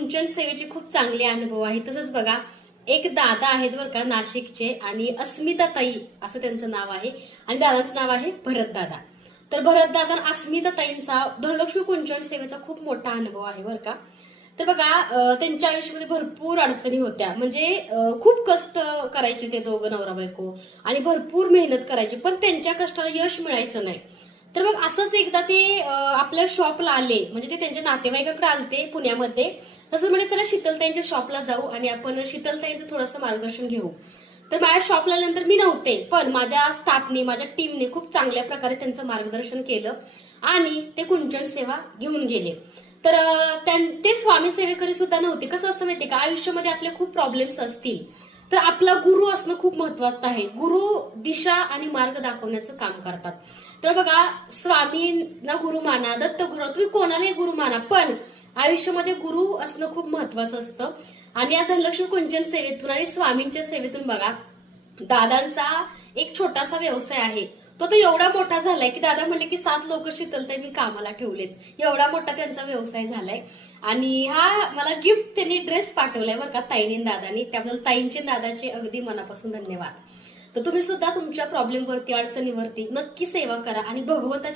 कुंचन सेवेचे खूप चांगले अनुभव आहे. तसंच बघा, एक दादा आहेत बरं का नाशिकचे, आणि अस्मिता ताई असं त्यांचं नाव आहे, आणि दादांचं नाव आहे भरत दादा. तर भरत दादा आणि अस्मिता ताईंचा धनलक्ष्मी कुंचन सेवेचा खूप मोठा अनुभव आहे बरं का. तर बघा, त्यांच्या आयुष्यामध्ये भरपूर अडचणी होत्या. म्हणजे खूप कष्ट करायचे ते दोघं नवरा बायको, आणि भरपूर मेहनत करायची, पण त्यांच्या कष्टाला यश मिळायचं नाही. तर मग असंच एकदा ते आपल्या शॉपला आले, म्हणजे ते त्यांच्या नातेवाईकांकडे आलते पुण्यामध्ये. तसंच म्हणजे चला शीतलताईंच्या शॉपला जाऊ आणि आपण शीतलताईंचं थोडंसं मार्गदर्शन घेऊ. तर माझ्या शॉपला नंतर मी नव्हते, पण माझ्या स्टाफने, माझ्या टीमने खूप चांगल्या प्रकारे त्यांचं मार्गदर्शन केलं आणि ते कुंचन सेवा घेऊन गेले. तर ते स्वामी सेवेकरी सुद्धा नव्हते. कसं असतं माहितीये का, आयुष्यामध्ये आपले खूप प्रॉब्लेम्स असतील तर आपला गुरु असणं खूप महत्वाचं आहे. गुरु दिशा आणि मार्ग दाखवण्याचं काम करतात. तर बघा, स्वामींना गुरु माना, दत्त गुरु, तुम्ही कोणालाही गुरु माना, पण आयुष्यामध्ये गुरु असणं खूप महत्वाचं असतं. आणि या धनलक्ष्मी कुंचन सेवेतून आणि स्वामींच्या सेवेतून बघा, दादांचा एक छोटासा व्यवसाय आहे. तो तर एवढा मोठा झालाय की दादा म्हणले की 7 लोक शीतलताई मी कामाला ठेवलेत. एवढा मोठा त्यांचा व्यवसाय झालाय. आणि हा मला गिफ्ट त्यांनी ड्रेस पाठवलाय बरं का, ताईंनी दादानी. त्याबद्दल ताईंचे दादाचे अगदी मनापासून धन्यवाद. तर तुम्ही सुद्धा तुमच्या प्रॉब्लेमवरती, अडचणीवरती नक्की सेवा करा आणि भगवंताच्या